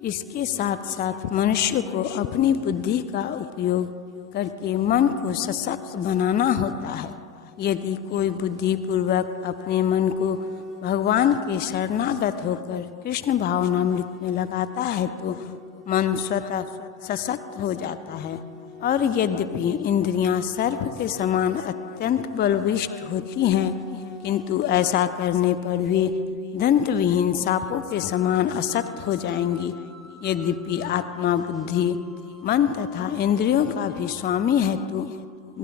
इसके साथ साथ मनुष्य को अपनी बुद्धि का उपयोग करके मन को सशक्त बनाना होता है। यदि कोई बुद्धि पूर्वक अपने मन को भगवान के शरणागत होकर कृष्ण भावनामृत में लगाता है तो मन स्वतः सशक्त हो जाता है। और यद्यपि इंद्रियां सर्प के समान अत्यंत बलविष्ट होती हैं, किंतु ऐसा करने पर वे दंत विहीन सांपों के समान अशक्त हो जाएंगी। यद्यपि आत्मा बुद्धि मन तथा इंद्रियों का भी स्वामी है तो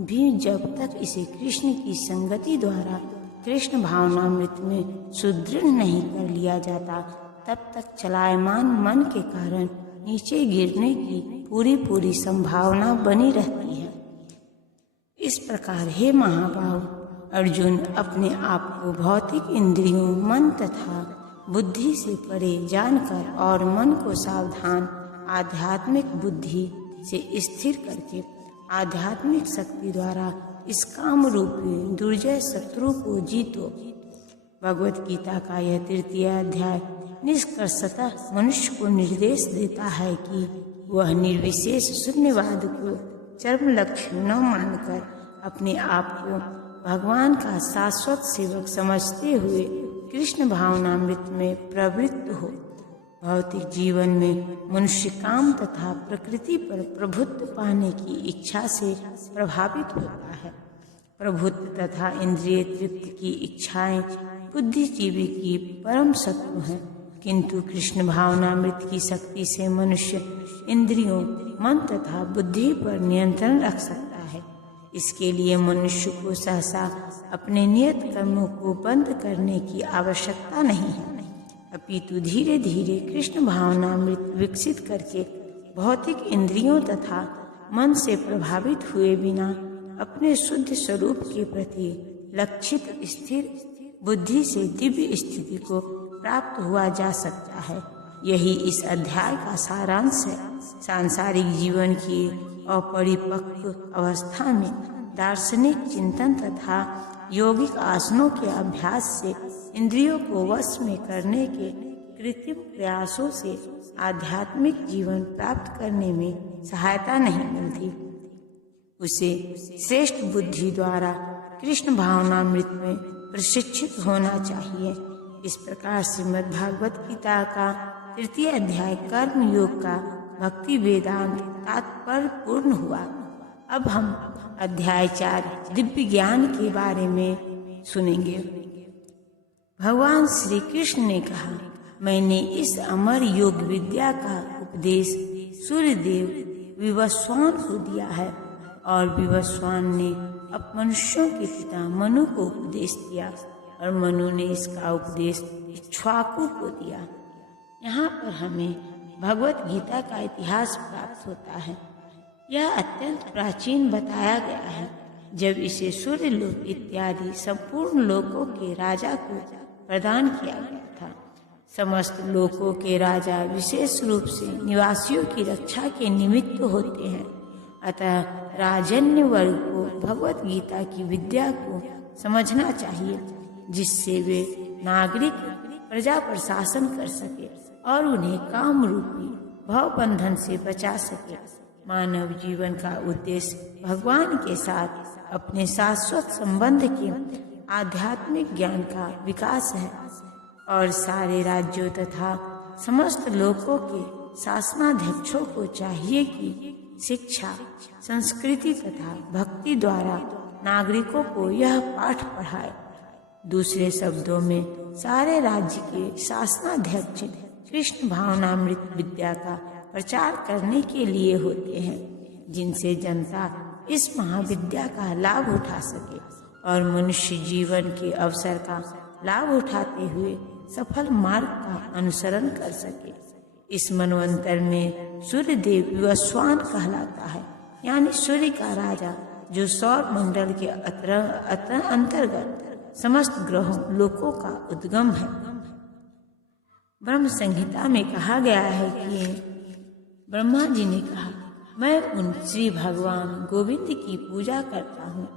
भी जब तक इसे कृष्ण की संगति द्वारा कृष्ण भावनामृत में सुदृढ़ नहीं कर लिया जाता, तब तक चलायमान मन के कारण नीचे गिरने की पूरी संभावना बनी रहती है। इस प्रकार हे महाभाव अर्जुन, अपने आप को भौतिक इंद्रियों, मन तथा बुद्धि से परे जानकर और मन को सावधान आध्यात्मिक बुद्धि से स्थिर करके आध्यात्मिक शक्ति द्वारा इस काम रूपी दुर्जय शत्रु को जीतो। भगवत गीता का यह 3य अध्याय निष्कर्षतः मनुष्य को निर्देश देता है कि वह निर्विशेष शून्यवाद को चरम लक्ष्य न मानकर अपने आप को भगवान का शाश्वत सेवक समझते हुए कृष्ण भावनामृत में प्रवृत्त हो। भौतिक जीवन में मनुष्य काम तथा प्रकृति पर प्रभुत्व पाने की इच्छा से प्रभावित होता है। प्रभुत्व तथा इंद्रिय तृप्ति की इच्छाएं बुद्धिजीवी की परम शत्रु हैं, किंतु कृष्ण भावनामृत की शक्ति से मनुष्य इंद्रियों, मन तथा बुद्धि पर नियंत्रण रख सकता है। इसके लिए मनुष्य को सहसा अपने नियत कर्मों को बंद करने की आवश्यकता नहीं है, अपितु धीरे धीरे कृष्ण भावनामृत विकसित करके भौतिक इंद्रियों तथा मन से प्रभावित हुए बिना अपने शुद्ध स्वरूप के प्रति लक्षित स्थिर बुद्धि से दिव्य स्थिति को प्राप्त हुआ जा सकता है। यही इस अध्याय का सारांश है। सांसारिक जीवन की अपरिपक्व अवस्था में दार्शनिक चिंतन तथा योगिक आसनों के अभ्यास से इंद्रियों को वश में करने के कृत्रिम प्रयासों से आध्यात्मिक जीवन प्राप्त करने में सहायता नहीं मिलती। उसे श्रेष्ठ बुद्धि द्वारा कृष्ण भावनामृत में प्रशिक्षित होना चाहिए। इस प्रकार श्रीमद् भागवत गीता का 3य अध्याय कर्म योग का भक्ति वेदांत तात्पर्य पूर्ण हुआ। अब हम अध्याय 4 दिव्य ज्ञान के बारे में सुनेंगे। भगवान श्री कृष्ण ने कहा, मैंने इस अमर योग विद्या का उपदेश सूर्यदेव विवस्वान को दिया है और विवस्वान ने अब मनुष्यों के पिता मनु को उपदेश दिया और मनु ने इसका उपदेश इक्ष्वाकु को दिया। यहाँ पर हमें भगवत गीता का इतिहास प्राप्त होता है। यह अत्यंत प्राचीन बताया गया है, जब इसे सूर्यलोक इत्यादि संपूर्ण लोकों के राजा को प्रदान किया गया था। समस्त लोकों के राजा विशेष रूप से निवासियों की रक्षा के निमित्त होते हैं, अतः राजन्य वर्ग को भगवत गीता की विद्या को समझना चाहिए, जिससे वे नागरिक प्रजा पर शासन कर सके और उन्हें काम रूपी भव बंधन से बचा सके। मानव जीवन का उद्देश्य भगवान के साथ अपने शाश्वत संबंध के आध्यात्मिक ज्ञान का विकास है और सारे राज्यों तथा समस्त लोकों के शासनाध्यक्षों को चाहिए कि शिक्षा, संस्कृति तथा भक्ति द्वारा नागरिकों को यह पाठ पढ़ाए। दूसरे शब्दों में सारे राज्य के शासनाध्यक्ष कृष्ण भावनामृत विद्या का प्रचार करने के लिए होते हैं, जिनसे जनता इस महाविद्या का लाभ उठा सके और मनुष्य जीवन के अवसर का लाभ उठाते हुए सफल मार्ग का अनुसरण कर सके। इस मनवंतर में सूर्यदेव विवस्वान कहलाता है, यानी सूर्य का राजा, जो सौर मंडल के अंतर्गत समस्त ग्रहों लोकों का उद्गम है। ब्रह्म संहिता में कहा गया है कि ब्रह्मा जी ने कहा, मैं उन श्री भगवान गोविंद की पूजा करता हूँ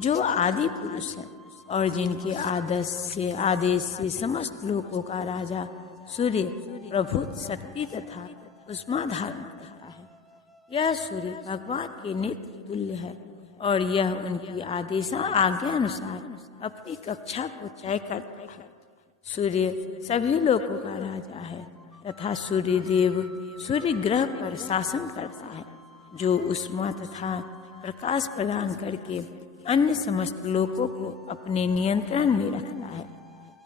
जो आदि पुरुष है और जिनके आदेश से समस्त लोकों का राजा सूर्य प्रभुत शक्ति तथा उष्मा धारण करता है। यह सूर्य भगवान के नेत्र तुल्य है और यह उनकी आज्ञा अनुसार अपनी कक्षा को तय करता है। सूर्य सभी लोगों का राजा है तथा सूर्य देव सूर्य ग्रह पर शासन करता है, जो उष्मा तथा प्रकाश प्रदान करके अन्य समस्त लोगों को अपने नियंत्रण में रखता है।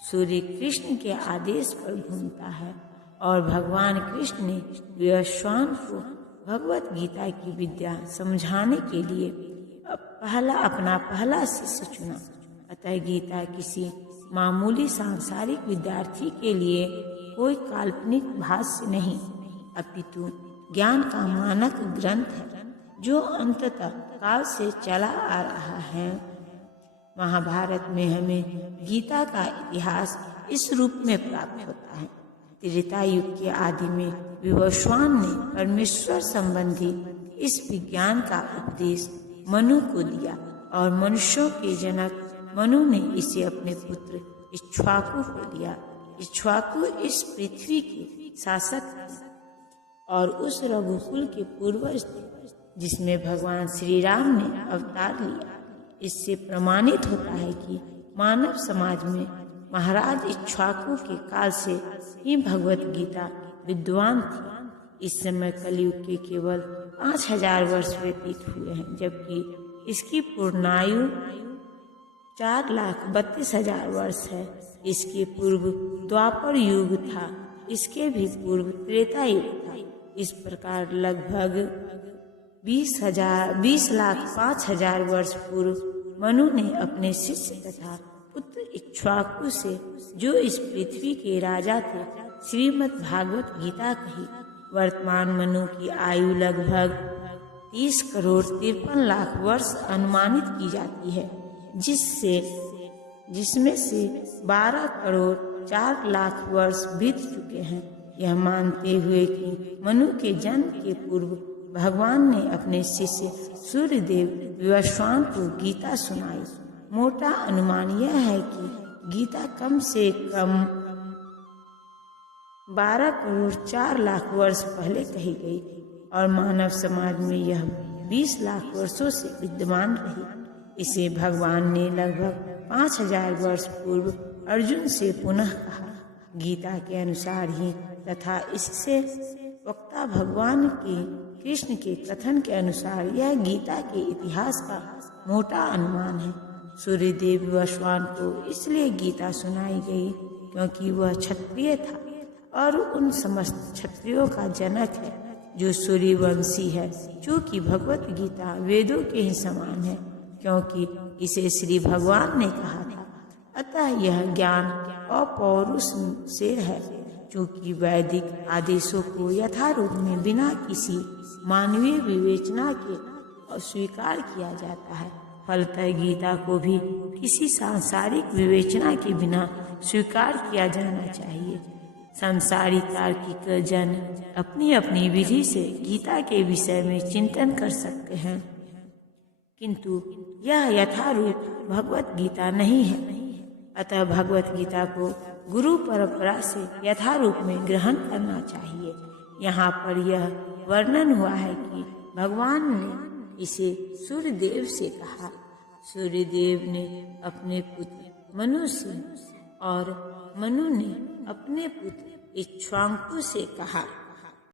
सूर्य कृष्ण के आदेश पर घूमता है और भगवान कृष्ण ने विवस्वान को भगवत गीता की विद्या समझाने के लिए अपना पहला शिष्य चुना। अतः गीता किसी मामूली सांसारिक विद्यार्थी के लिए कोई काल्पनिक भाष्य नहीं, अपितु ज्ञान का मानक ग्रंथ है जो अंततः काल से चला आ रहा है। महाभारत में हमें गीता का इतिहास इस रूप में प्राप्त होता है। त्रेता युग के आदि में विवस्वान ने परमेश्वर संबंधी इस विज्ञान का उपदेश मनु को दिया और मनुष्यों के जनक मनु ने इसे अपने पुत्र इक्ष्वाकु को दिया। इक्ष्वाकु इस पृथ्वी के शासक थे और उस रघुकुल के पूर्वज थे जिसमें भगवान श्री राम ने अवतार लिया। इससे प्रमाणित होता है कि मानव समाज में महाराज इक्ष्वाकु के काल से ही भगवत गीता विद्वान थी। इस समय कलयुग के केवल 5000 वर्ष व्यतीत हुए हैं, जबकि इसकी पूर्णायु 4,32,000 वर्ष है। इसके पूर्व द्वापर युग था, इसके भी पूर्व त्रेता युग था। इस प्रकार लगभग 20,05,000 वर्ष पूर्व मनु ने अपने शिष्य तथा पुत्र इक्ष्वाकु से, जो इस पृथ्वी के राजा थे, श्रीमद् भागवत गीता कही। वर्तमान मनु की आयु लगभग 30,53,00,000 वर्ष अनुमानित की जाती है, जिसमें से 12,04,00,000 वर्ष बीत चुके हैं। यह मानते हुए कि मनु के जन्म के पूर्व भगवान ने अपने शिष्य सूर्यदेव विवस्वान को गीता सुनाई। मोटा अनुमान यह है कि गीता कम से कम 12,04,00,000 वर्ष पहले कही गई और मानव समाज में यह 20 लाख वर्षों से विद्यमान रही। इसे भगवान ने लगभग 5,000 वर्ष पूर्व अर्जुन से पुनः कहा। गीता के अनुसार ही तथा इससे वक्ता भगवान के कृष्ण के कथन के अनुसार यह गीता के इतिहास का मोटा अनुमान है। सूर्यदेव विवस्वान को इसलिए गीता सुनाई गई क्योंकि वह क्षत्रिय था और उन समस्त क्षत्रियों का जनक है जो सूर्यवंशी है। चूँकि भगवत गीता वेदों के ही समान है क्योंकि इसे श्री भगवान ने कहा था, अतः यह ज्ञान अपौरुष से है। चूँकि वैदिक आदेशों को यथारूप में बिना किसी मानवीय विवेचना के अस्वीकार किया जाता है, फलतः गीता को भी किसी सांसारिक विवेचना के बिना स्वीकार किया जाना चाहिए। संसारी तार्किक जन अपनी अपनी विधि से गीता के विषय में चिंतन कर सकते हैं, किंतु यह यथारूप भगवत गीता नहीं है। अतः भगवत गीता को गुरु परंपरा से यथारूप में ग्रहण करना चाहिए। यहाँ पर यह वर्णन हुआ है कि भगवान ने इसे सूर्यदेव से कहा। सूर्यदेव ने अपने पुत्र मनु से और मनु ने अपने पुत्र इक्ष्वाकु से कहा।